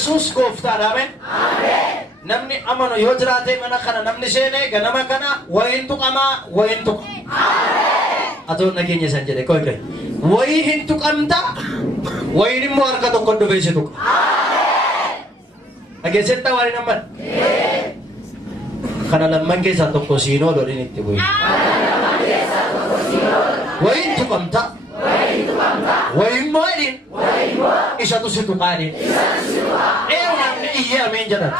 Yesus gooftaan amen. Namni amanu yoo jiraate mana kana namni seenee ganama kana wayin tuqama wayin tuqa. Atoo nageenya san jedhe koy koy. Wayi hin tuqamta wayin immoo harka tokko dhufeesse tuqa. Dhageessetta waan namban. Kana lamman keessaa tokko siinoo lolin itti bu'e. Wayin tuqamta. Wayin mo'edin. Isa tu si tuqaani. Namni iyyee ameen jedhan.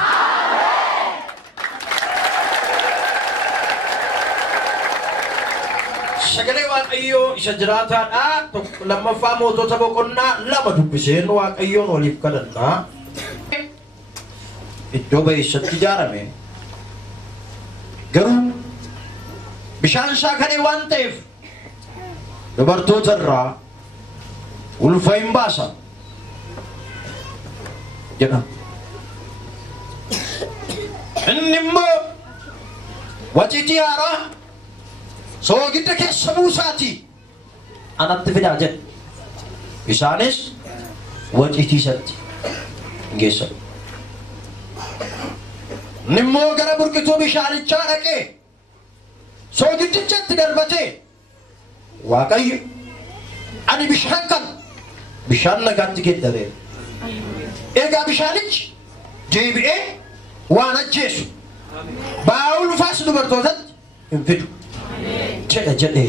Sagalee Waaqayyoo isa jiraataadha. Lammaffaa mootota boqonnaa lama dubbiseen Waaqayyoon waliif kadhannaa. Iddoo baay'isatti ijaarame. Garuu bishaan shaakanee waan ta'eef dubartoota irraa ulfa hin baasa jedha. Inni immoo waciitii haaraa soogidda keessa buusaati anatti fidaa jedhe. Isaanis waciitii isatti geessan. Inni immoo gara burqituu bishaanichaa dhaqee soogiddichatti darbatee Waaqayyo ani bishaan kan bishaan nagaatti geeddaree egaa bishaanichi deebi'ee waan ajjeesu ba'aa ulfaas dubartootatti hin fidu jedhee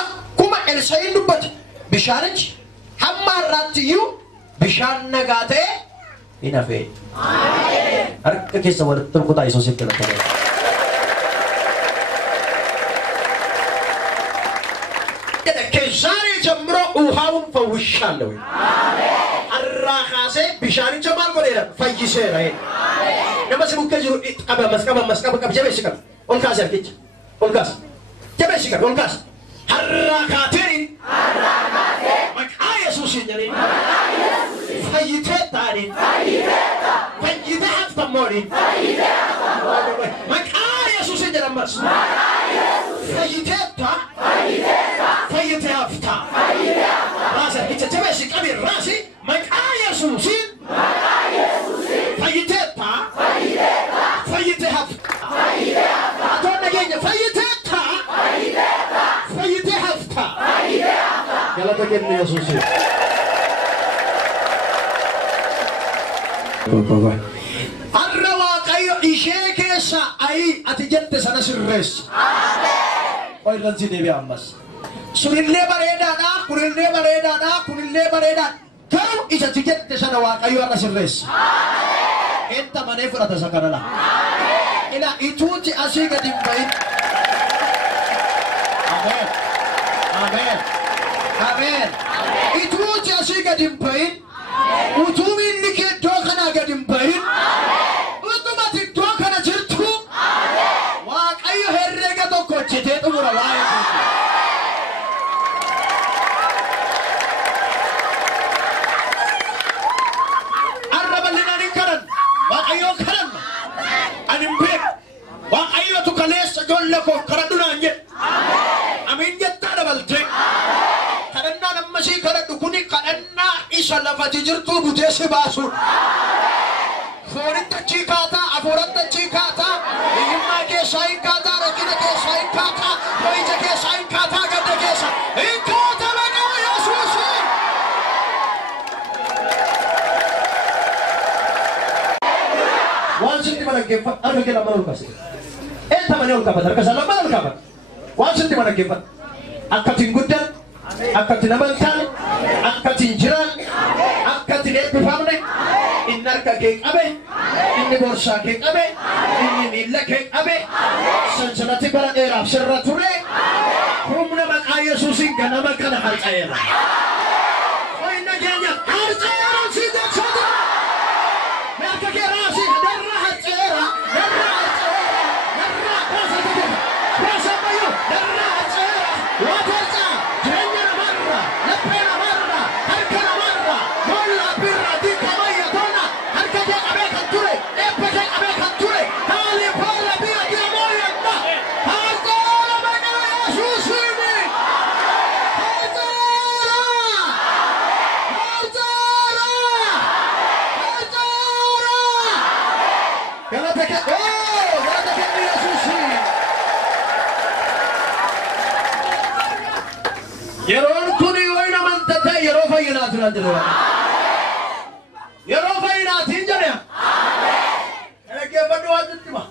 akkuma Elsaa'iin dubbate bishaanichi hamma har'aatti iyyuu bishaan nagaa ta'e hin hafee. Harka keessa walitti rukutaa Yesuusitti lakka'ee. ከዛሬ ጀምሮ ውሃውን ፈውሻለሁ። አራኻሴ ቢሻኒ ጀማል ቆሌላ ፈይሴራ ነመስ ሙከጅሩ ኢጣባ መስቀባ ጀበሽካ ኦልካስ ያርኪች ኦልካስ ጀበሽካ ኦልካስ አራካቴሪ መቃ ኢየሱስ ይኘሪ ፈይቴታሪ ፈይቴ አፍተሞሪ መቃ ኢየሱስ ይጀራማስ ፈይቴታ فيت يافتا راسه يتتبسي كبير راسي مكا يسوسي فيتتا فيت يافتا أتونا جينا فيتتا فيت يافتا يلا تجينا يسوسي الرواقي إشيك يسا أي أتجد سنة سرس ويرن سيدي بيامس Sunillee bareedaadha, kunillee bareedaadha, kunillee bareedaadha. Garuu isa jette sana Waaqayyo irra sirreessa. Enta manee fudhata isa kanala. Ila ituuti asii gadi hin bahin. Ameen. Ameen. Ameen. Ituuti asii gadi hin bahin. Utuu inni kee iddoo kanaa gadi hin bahin. Utumati iddoo kana jirtu. Waaqayyo herreega tokko hojjetee xumura waa'ee keetii. لكم كردنا نجد أمين جدا دبلتي كردنا نمشي كرد كوني كردنا إيش الله فتجرتو بجيس باسو فورت تشيكاتا أفورت تشيكاتا إيما كيساين كاتا رجينا كيساين كاتا ويجا كيساين كاتا قد كيسا إن كاتا لنا يسوسي وانسنتي ملك أنا كلا ملك أسي أنت من يقول كفر كسر ما يقول كفر واسنتي من كفر أكتين قدر أكتين أبنتان أكتين جيران أكتين إبفامني إنك كيك أبي إني بورشا كيك أبي إني نيل كيك أبي سنسنتي برا إيراب سرتوري هم نما كايسوسين كنما كنا هالكاينا وإن جانيا هالكاينا سيدك صدق مركا كراسي درا هالكاينا درا galata ke Yesusi yeroon kuni wayna mantata yeroo fayyinaatu na jedhu yeroo fayyinaatiin jedhe eegebadhu waajjittima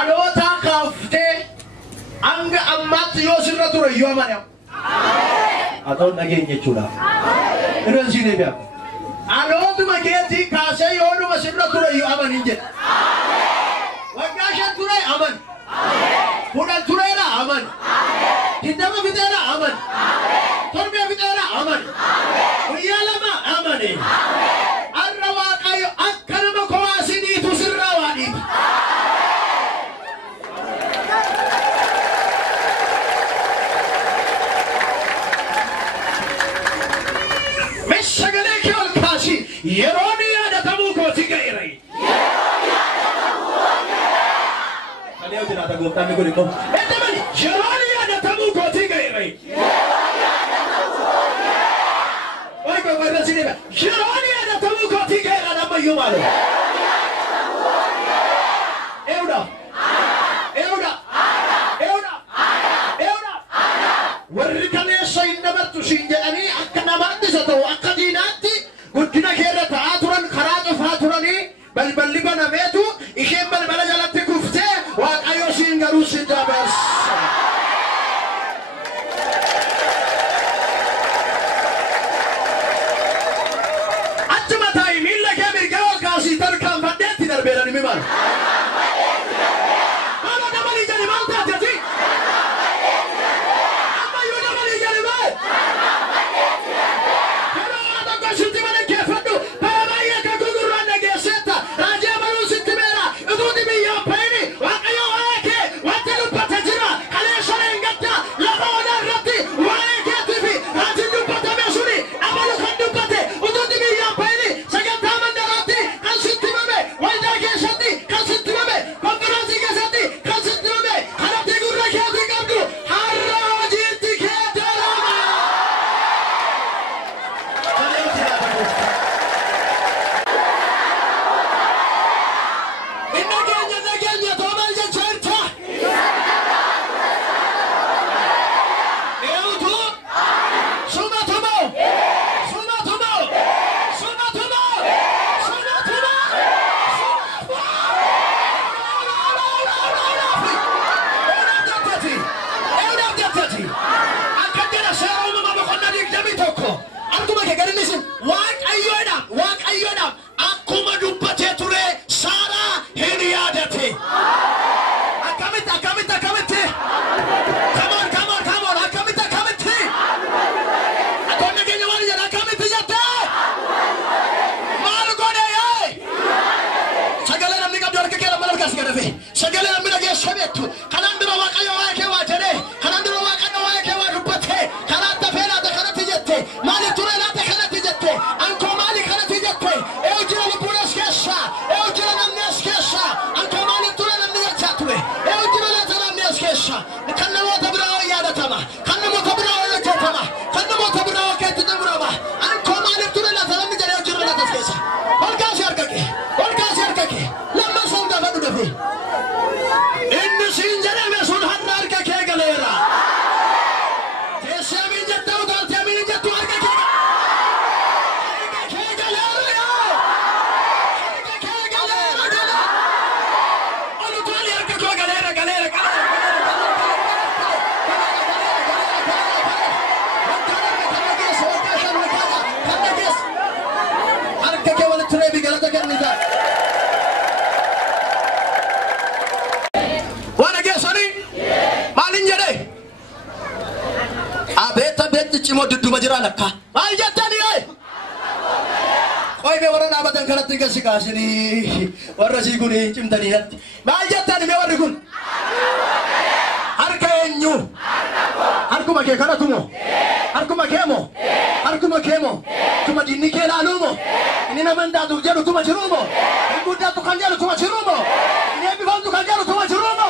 aloota kaaftee anga ammaatti yoo sirra ture yoo amane atoon dhageen jechuudha irreen siin eebi'a alootuma keetii kaasee yoo dhuma sirra ture yoo amanin jedhe waggaa shan ture aman kudhan tureera aman Kitama fitera aman. Torbe fitera aman. Uyalama amane. Arrawa kayo akkanama kowasini tusirrawani. Meshagale ke alkashi yeroni adatamu ko tigairai. Kaliyo dinata gopta mi ko Etamani yeroni Shironi ada tamu koti kaya nama yumalu. Euda. Warrikale sayna bertu sinjani akna mandi satu akadinati gudina kera taaturan kharatu faturani bal libana metu ishem bal jalat kufte wa ayo singaru sitabas. Beran mi mal. Mana namali jani malta jadi. Amma yo namali jani mal. Kalau ada kasuti mana kefadu, parabaya kagurran nage seta, raja baru sitti mera, itu di biya paini, wakayo ake, watalu patajira, kale sore ngatta, laba ona rati, waake tivi, rati du patame suri, amalu kandu pate, itu di biya paini, sagata mandarati, kasuti mame, cimo duduma jira nakka maal jettani koy be warana abadan kanatti gasikasini warra si kuni cimtani natti maal jettani me warri kun harka enyu harkuma ke kana tumo harkuma kemo tuma dinni ke lalumo ini namanda du jeru tuma jirumo gudda tu kan jeru tuma jirumo ini bi fantu kan jeru tuma jirumo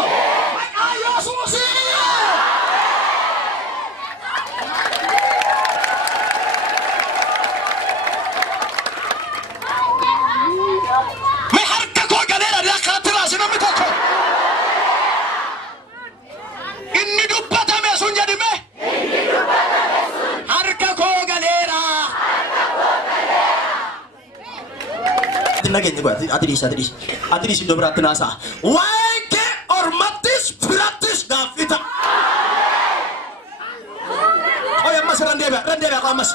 ayo susi nageenya godhate atiris iddoo biraatti naasaa waa'een kee ormattis firattis gaaffita ammas randeebi'a ammas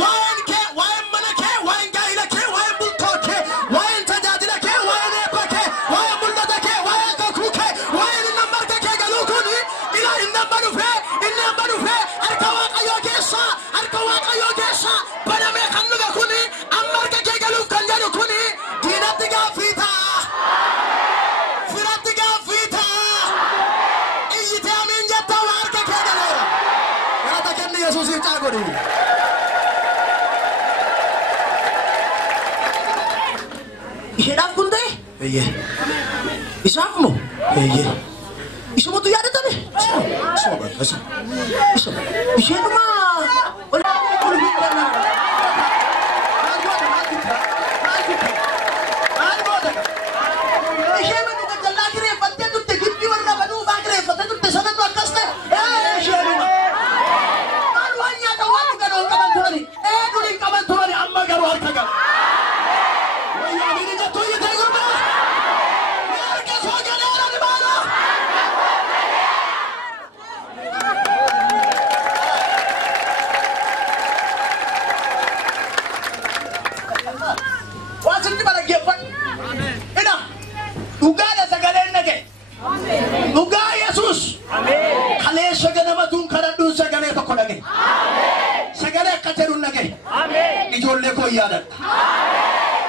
waa'een kee waa'een mana kee waa'een gaa'ila kee waa'een bultoo kee waa'een tajaajila kee waa'een eebba kee waa'een mul'ata kee waa'een kakuu kee waa'een inni marga kee galuu kun ilaa inni amma dhufee harka waaqayyoo keessa banamee kan dhufe kun amma marga kee galuuf kan jedhu kun diinatti gaaffita firatti gaaffita iyyitee amiin jettaa waa harka kee galeera galata kenni yesuusiif caagodhi isheedhaaf kun ta'e isaaf moo isumatu yaadatame isheedhuma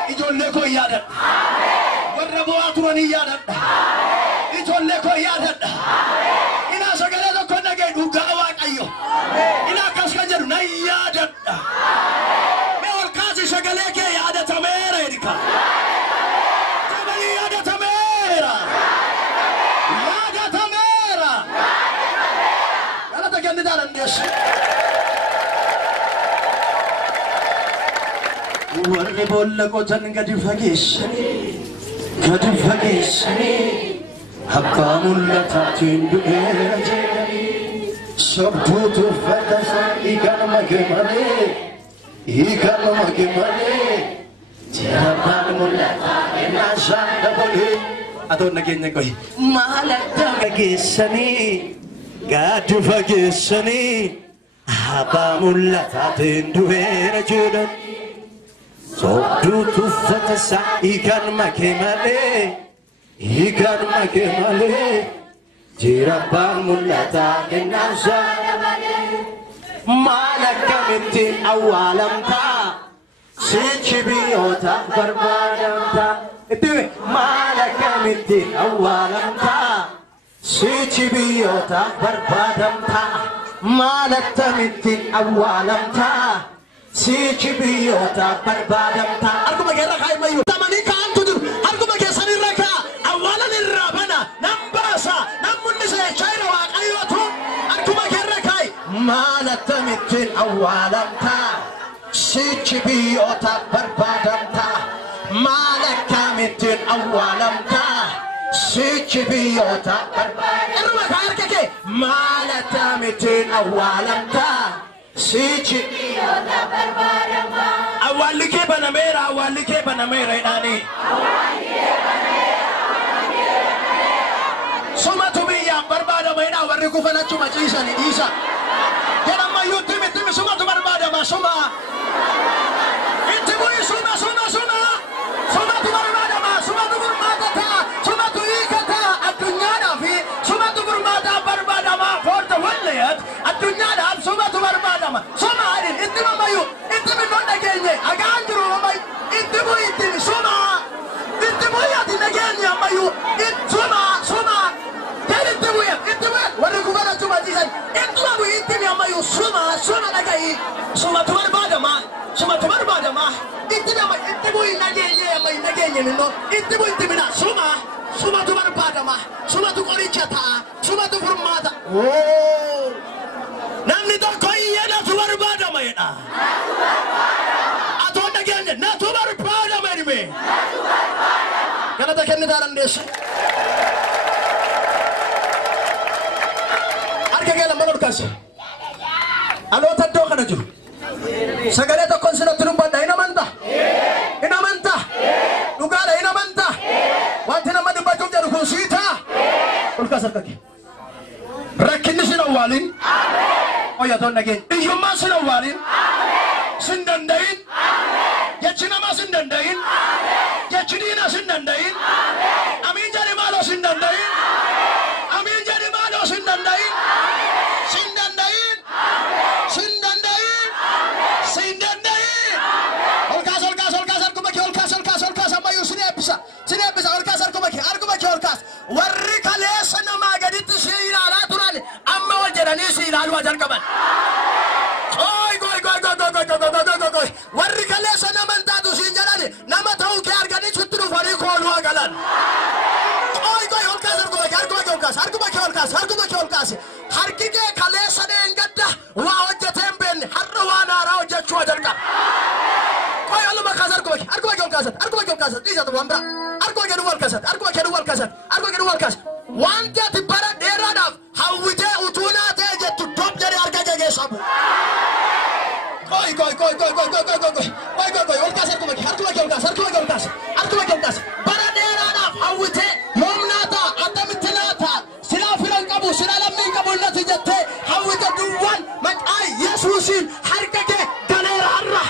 ijoollee koo yaadadha warra bu'aa turanii yaadadha ijoollee koo yaadadha inaa sagalee tokko dhagaye dhugaa waaqayyo inaa akkas kan jedhu nan yaadadha mee ol kaasi sagalee kee yaadatameera edika yaadatameera galata kennitaa dandeessu warri boolla qotan gadi fageessanii abbaa mul'ataatiin du'eera jedhanii sobduutu uffata isaa hiikan make malee abbaan mul'ataa ennaa isaan dabalee atoon nageenya qohi maalatti gadi fageessanii abbaa mul'ataatiin du'eera jedhanii sobduutu uffata isaa hiikan make malee jira abbaan mul'ataa ennaa isaan dabalee maal akkamittiin awwaalamtaa sichi biyyoota barbaadamtaa maal akkamittiin awwaalamtaa sichi biyyoota barbaadamtaa maal akkamittiin awwaalamtaa sichi biyyoota barbaadamtaa arkuma keerra kaa'immayyuu tamanii kaa'antu jiru arkuma keessanirra kaa awwaalan irraa bana nan baasa nan mul'isa chaayira waaqayyootu arkuma keerra kaa'i maal akkamittiin awwaalamtaa sichi biyyoota barbaadamtaa maal akkamittiin awwaalamtaa sichi biyyoota barbaadamtaa irruma kaa harka kee maal akkamittiin awwaalamtaa sichi biyyoota barbaadamtaa awwaalli kee banameera jedhaanii sumatu biyyaan barbaadama jedhaa warri kufanachuma ciisanii dhiisa jedhamayyuu timi sumatu barbaadama suma itti bu'i sumatu barbaadama sumatu gurmaata ta'a sumatu hiika ta'a addunyaadhaaf sumatu gurmaata barbaadama for the world addunyaadhaaf sumatu barbaadama suma adin itti mamayyuu itti minnoon dhageenye agaan jiru mamay itti bu'i itti bu'i ati dhageenye ammayyuu suma itti bu'i warri kufanachuma ciisan ittuma bu'i itti mi ammayyuu suma dhagayi sumatu barbaadama itti bu'i nageenye minno itti bu'i itti mina sumatu barbaadama sumatu qoricha ta'a sumatu furmaata namni tokko iyyee natu barbaadama jedha atoon nageenye natu barbaadama jedhime galata kennitaa dandeessu harka kee lamman ol kaase aloota iddoo kana jiru sagalee tokkoon sinatti dubbadha hin amantaa dhugaadha sarkake. Rakkinni sin awwalin. Oya ton again. Iyumma sin awwalin. Sin dandayin. Yachinama sin dandayin. Yachinina sin dandayin. Amin jari malo sin dandayin. Amin jari malo sin dandayin. Sin dandayin. Sin dandayin. Sin dandayin. Olkas kumaki amayu sinebisa olkas kumaki warri kalesa nama gaditi shila turan amma wajarani shila wajar kaman goy warri kalesa nama tatu sinjarani nama tau ke argani chutru fari kholu galan goy olkas olkas harki ke kalesa ne engadda wa wajjatem ben harra wa nara wajchu wajarka koy aluma khazar koy arko kasat ija to wambra arko gedu wal kasat wanta ti para derada hawite utuna te jettu top jari arka jage sabu koy wal kasat ko arko kas para derada hawite yomnata atamitinata sila filan kabu sila lammi kabu nati jette hawite duwan man ay yesusin harka ke dalera arra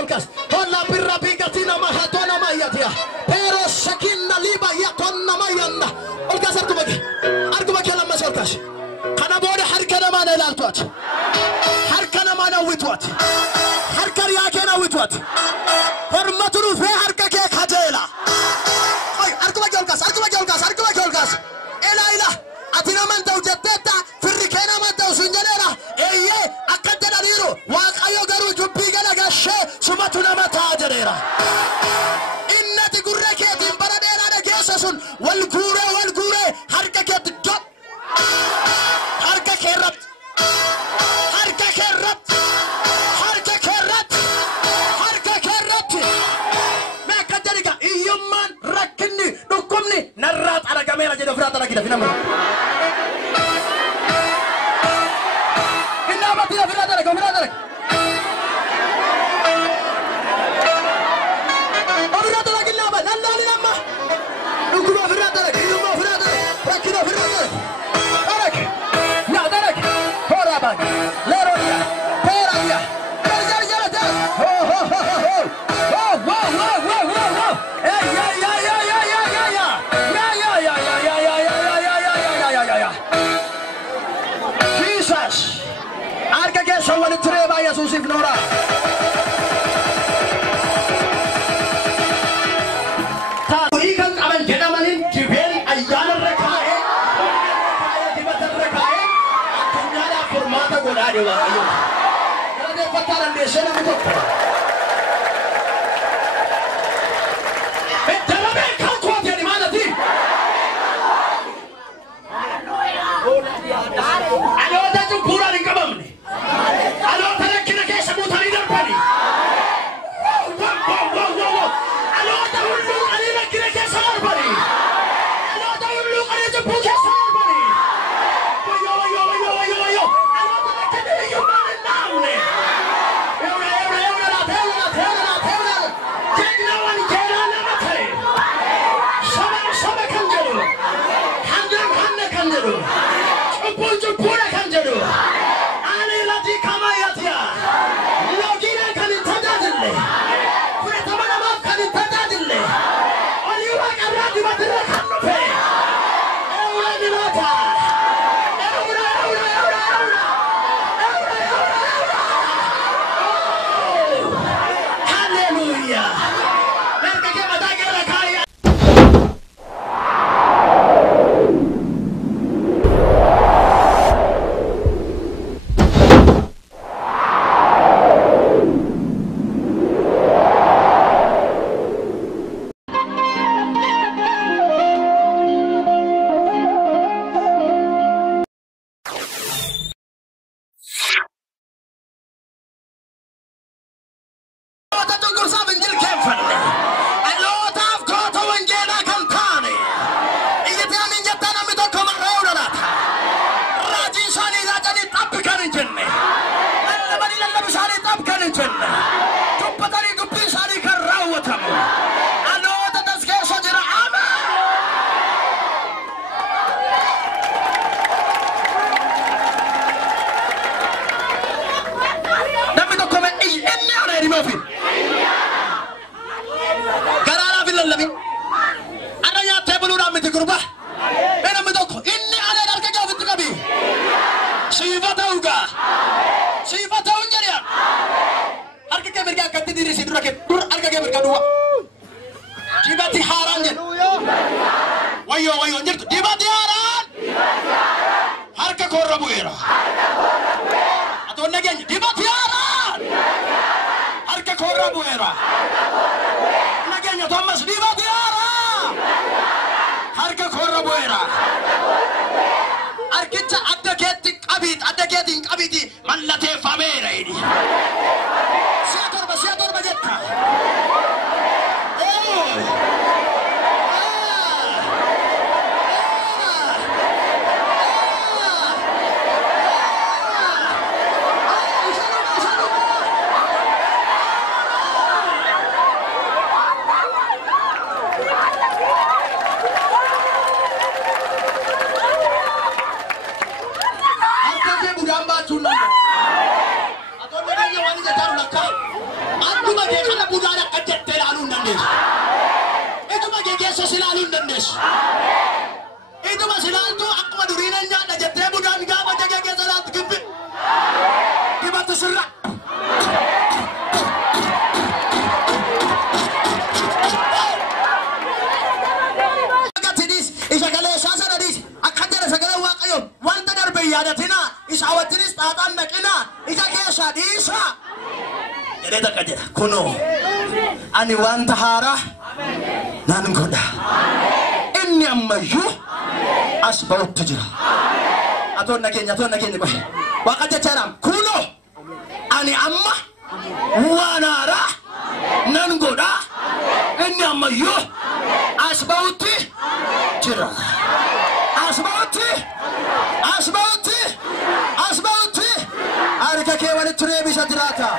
Olkas holla birra bigatina mahatona mayatia pero shakinna liba yatonna mayanna olkas arkumaki lama olkas kana bode harkana mana ilaltuat harkana mana witwat harkar yakena witwat hormaturu fe harkake khajela oy arkumaki olkas ila atina man tawjattata firrikena man tawsunjalera eye akadda daliru waqayo garu jubbi gala gashe sumatuna mata jarera innati gurraketi baradera da gesasun wal gure harkaket dot harka kerrat me kadalika iyumman rakni dukumni narrat ara gamela jedo frata la kita finam inama tira frata la gamela Yusuf Nora ikan aman jedamanin jibel ayana rekae dibatan rekae akhirnya ada formata goda dewa ayo karena dia pataran desa na mutok dalamnya kau kuat ya di mana ti ada ada tu kurang di kabam ni ada lallami ana nyaatee buluudhaan miti gurba mee namni tokko inni ana harka gaafitti qabi siifa ta'uugaa siifa ta'uun jedhan harka kee mirgaa akkatti diriirsi dura kee dur harka kee mirgaa duwwa dibati haaraan jedhu wayyoo jirtu dibati haaraan harka korra bu'eera atoon nageenya dibati haaraan harka korra bu'eera nageenya Thomas dibati haaraan harka korra bu'eera harkicha adda keetti qabiiti mallateeffameera jedhi si'a torba jetta itu masih lalu aku madurinan nyata jatnya bukan gak baca kayak salat gede di batu serak isagale sasa nadis akadera sagale waqayo wanta darbe yadatina isawatiris tatan nakina isakesha disa jadi takajera kuno ani wanta hara nan goda inni ammayu asbaut tajira aton nagenya bahe waqaja charam kuno ani amma wanara nan goda inni ammayu asbaut tajira asbaut arika ke wani ture bisa dirata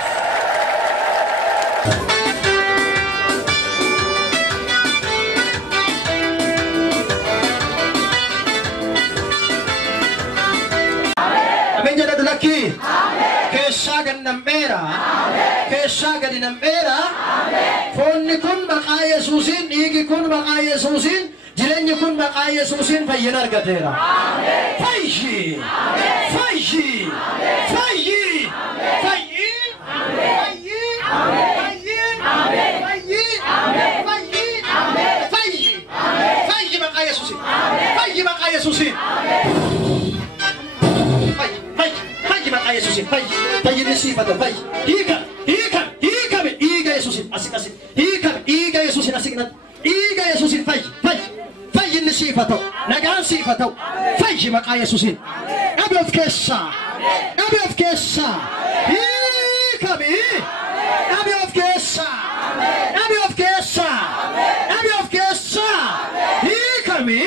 menjadi laki kesagan nambera kesagan nambera fonni kun maqaa Yesuusin dhiigi kun maqaa Yesuusin jireenyi kun maqaa Yesuusin fayyina argateera fayyi maqaa Yesuusin fayyi maqaa Yesuusin maqaa Yesuusin fayyi nisiifata fayyi hiikame dhiiga Yesuusin asik hiikame dhiiga Yesuusin asik dhiiga Yesuusin fayyi nisiifata nagaan siifata fayyi maqaa Yesuusin dhabi of keessaa hiikame dhabi of keessaa hiikame